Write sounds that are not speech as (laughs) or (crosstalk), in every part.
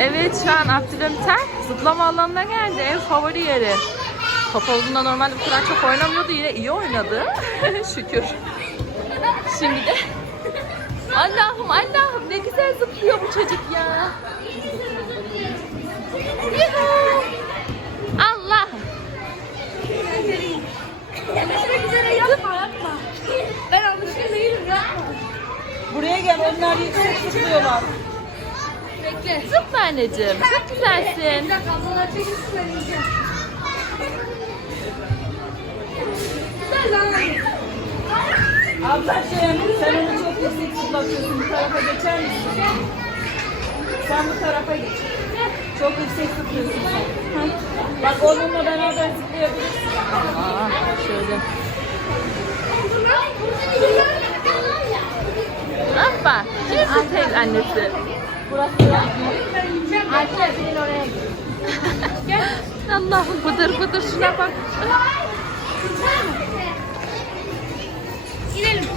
Evet şu an Abdülhamiter zıplama alanına geldi. En favori yeri. Top olduğunda normalde bu kadar çok oynamıyordu. Yine iyi oynadı. (laughs) Şükür. Şimdi de Allah'ım Allah'ım ne güzel zıplıyor bu çocuk ya. Yuhuu. Allah'ım. Yetişmek üzere yapma yapma. Ben alışkın değilim yapma. Buraya gel onlar yüksek zıplıyorlar. Bekle. Zıpla anneciğim. Çok güzelsin. Bir dakika ablalar. Güzel lan. Ablacığım sen onu çok yüksek zıplatıyorsun. Bu tarafa geçer misin? Sen bu tarafa geç. Çok yüksek zıplıyorsun. Hah. Bak onunla beraber zıplayabilirsin. Aa, şöyle. Hoppa. Şimdi teyze annesi. Burası senin oraya git. (laughs) Allah'ım bıdır bıdır şuna bak. Gidelim. (laughs)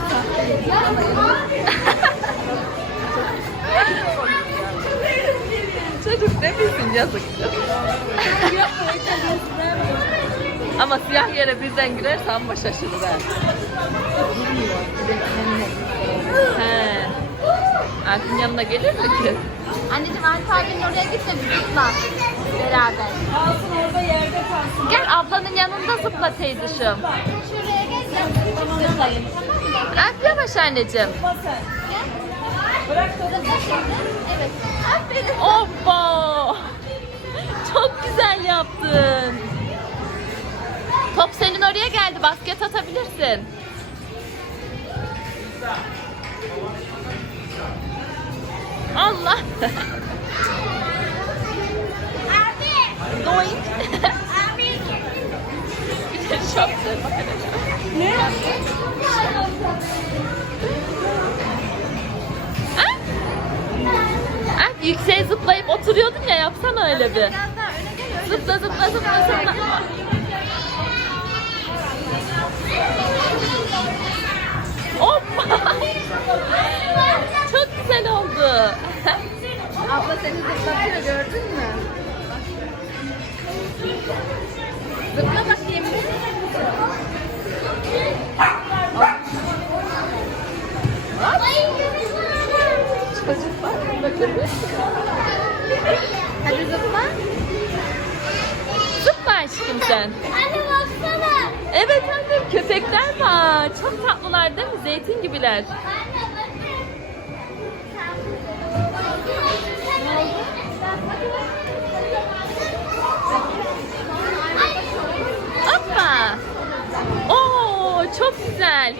Çocuk ne bilsin yazık. (laughs) Ama siyah yere birden girerse amma şaşırır ha. He. Alp'in yanına gelir mi ki? Anneciğim Alper'in oraya git de bir zıpla. Beraber. Kalsın orada yerde kalsın. Gel ablanın yanında zıpla teyzeciğim. Şuraya gel de zıplayın. Tamam mı? Alp yavaş anneciğim. Zıpla sen. Bırak. Evet. Aferin. Hoppa! Çok güzel yaptın. Top senin oraya geldi. Basket atabilirsin. Allah. Abi. Doink. Abi. Bir de. Ne? Ha? Ha, yükseğe zıplayıp oturuyordun ya yapsana öyle bir. Zıpla zıpla zıpla zıpla. Hoppa. Çok güzel oldu. Abla seni zıplatıyor gördün mü? Zıpla bakayım. Çocuklar bakın. Hadi zıpla. Zıpla aşkım sen. Anne baksana. Evet annem köpekler var. Çok tatlılar değil mi? Zeytin gibiler. Hoppa. Çok güzel.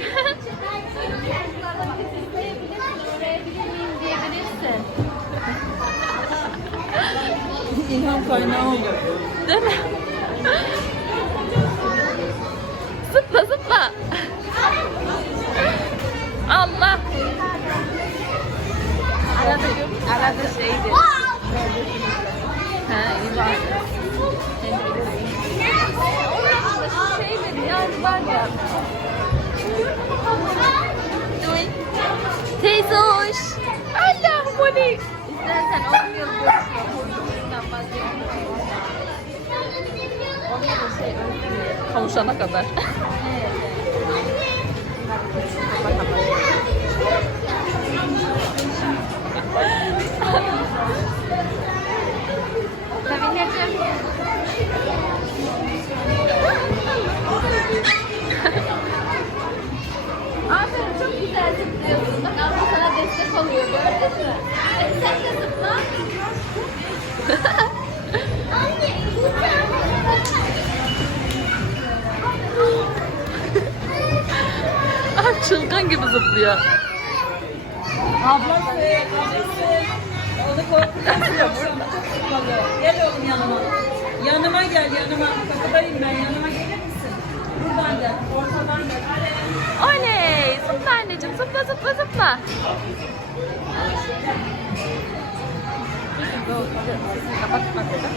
İlham kaynağı oluyor. Değil mi? zıpla zıpla. Allah. Arada arada şeydi. Ha iyi var. Şeyleri yani var ya. Ne? İstersen 10 yıl vazgeçmiyor. Onda da şey. Kavuşana kadar. Çılgın gibi zıplıyor. Ablası, ablası. Onu korkutuyorsun. Gel oğlum yanıma. Yanıma gel yanıma. Kapıdayım ben. Yanıma gelir misin? Buradan gel. Ortadan gel. Oley! Zıpla anneciğim zıpla zıpla zıpla. Kapatma dedim.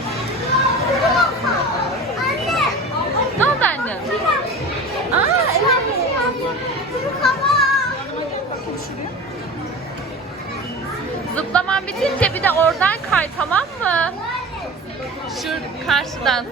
meşhur karşıdan.